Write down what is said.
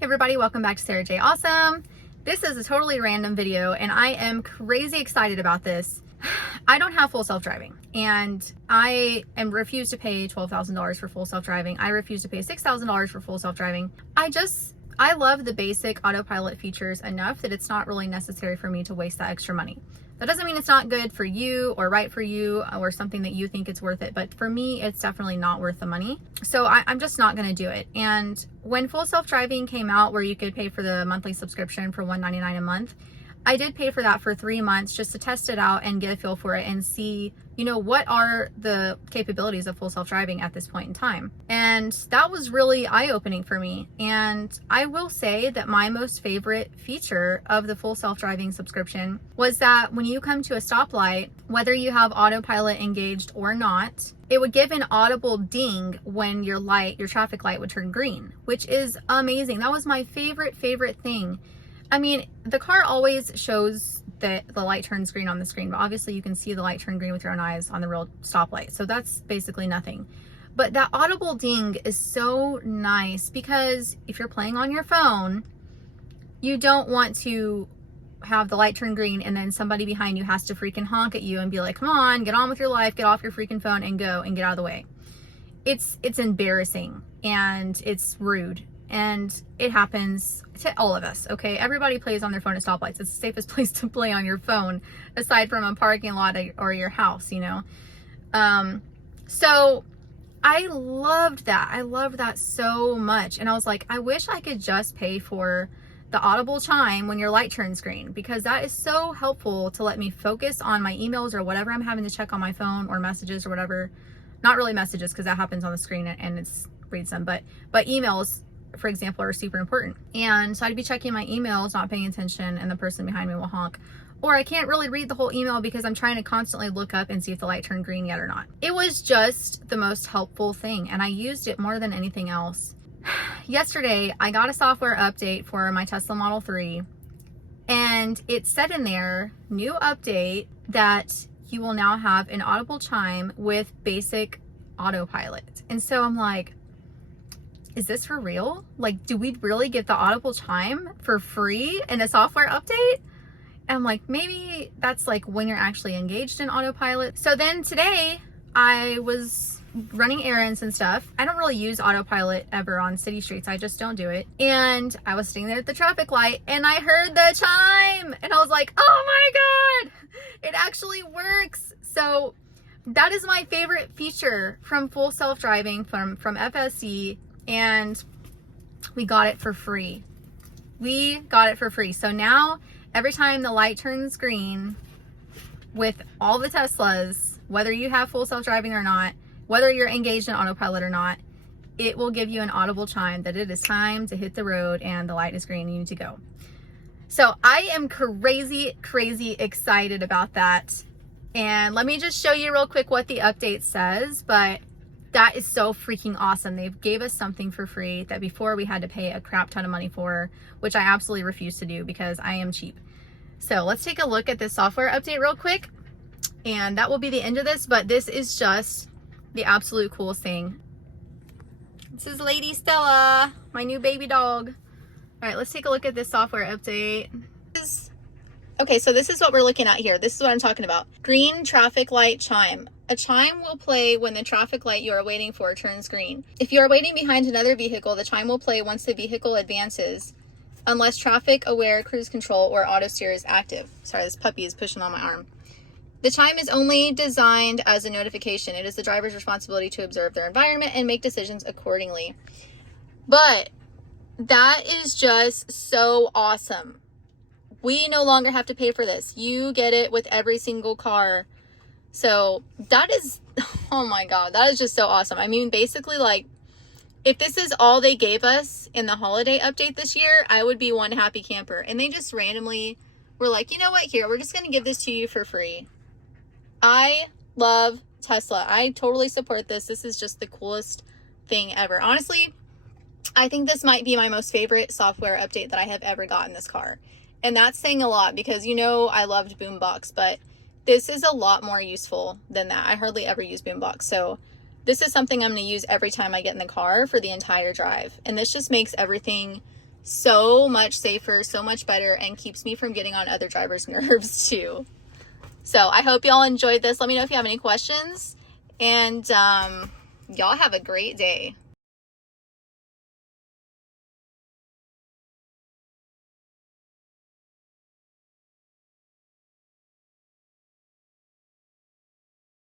Hey everybody, welcome back to Sarah J. Awesome. This is a totally random video and I am crazy excited about this. I don't have full self-driving and I refuse to pay $12,000 for full self-driving. I refuse to pay $6,000 for full self-driving. I love the basic autopilot features enough that it's not really necessary for me to waste that extra money. That doesn't mean it's not good for you or right for you or something that you think it's worth it, but for me, it's definitely not worth the money. So I'm just not gonna do it. And when full self-driving came out where you could pay for the monthly subscription for $199 a month, I did pay for that for 3 months just to test it out and get a feel for it and see, you know, what are the capabilities of full self-driving at this point in time. And that was really eye-opening for me. And I will say that my most favorite feature of the full self-driving subscription was that when you come to a stoplight, whether you have autopilot engaged or not, it would give an audible ding when your traffic light would turn green, which is amazing. That was my favorite thing. I mean, the car always shows that the light turns green on the screen, but obviously you can see the light turn green with your own eyes on the real stoplight. So that's basically nothing. But that audible ding is so nice because if you're playing on your phone, you don't want to have the light turn green and then somebody behind you has to freaking honk at you and be like, come on, get on with your life, get off your freaking phone and go and get out of the way. It's embarrassing and it's rude. And it happens to all of us, okay? Everybody plays on their phone at stoplights. It's the safest place to play on your phone, aside from a parking lot or your house, you know? So I loved that. I loved that so much. And I was like, I wish I could just pay for the audible chime when your light turns green, because that is so helpful to let me focus on my emails or whatever I'm having to check on my phone or messages or whatever. Not really messages, because that happens on the screen and it's reads them, but emails, for example, are super important. And so I'd be checking my emails, not paying attention, and the person behind me will honk. Or I can't really read the whole email because I'm trying to constantly look up and see if the light turned green yet or not. It was just the most helpful thing, and I used it more than anything else. Yesterday, I got a software update for my Tesla Model 3, and it said in there, new update, that you will now have an audible chime with basic autopilot. And so I'm like, is this for real? Like, do we really get the audible chime for free in a software update? And I'm like, maybe that's like when you're actually engaged in autopilot. So then today I was running errands and stuff. I don't really use autopilot ever on city streets. I just don't do it. And I was sitting there at the traffic light and I heard the chime and I was like, oh my God, it actually works. So that is my favorite feature from full self-driving from FSD. And we got it for free. We got it for free. So now every time the light turns green with all the Teslas, whether you have full self-driving or not, whether you're engaged in autopilot or not, it will give you an audible chime that it is time to hit the road and the light is green and you need to go. So I am crazy excited about that. And let me just show you real quick what the update says, but that is so freaking awesome. They gave us something for free that before we had to pay a crap ton of money for, which I absolutely refuse to do because I am cheap. So let's take a look at this software update real quick. And that will be the end of this, but this is just the absolute coolest thing. This is Lady Stella, my new baby dog. All right, let's take a look at this software update. Okay, so this is what we're looking at here. This is what I'm talking about. Green traffic light chime. A chime will play when the traffic light you are waiting for turns green. If you are waiting behind another vehicle, the chime will play once the vehicle advances, unless traffic aware cruise control or auto steer is active. Sorry, this puppy is pushing on my arm. The chime is only designed as a notification. It is the driver's responsibility to observe their environment and make decisions accordingly. But that is just so awesome. We no longer have to pay for this. You get it with every single car. So that is, oh my God, that is just so awesome. I mean, basically, like, if this is all they gave us in the holiday update this year, I would be one happy camper. And they just randomly were like, you know what, here, we're just going to give this to you for free. I love Tesla. I totally support this. This is just the coolest thing ever. Honestly, I think this might be my most favorite software update that I have ever got in this car. And that's saying a lot because, you know, I loved Boombox, but this is a lot more useful than that. I hardly ever use Boombox. So this is something I'm going to use every time I get in the car for the entire drive. And this just makes everything so much safer, so much better, and keeps me from getting on other drivers' nerves too. So I hope y'all enjoyed this. Let me know if you have any questions, and y'all have a great day.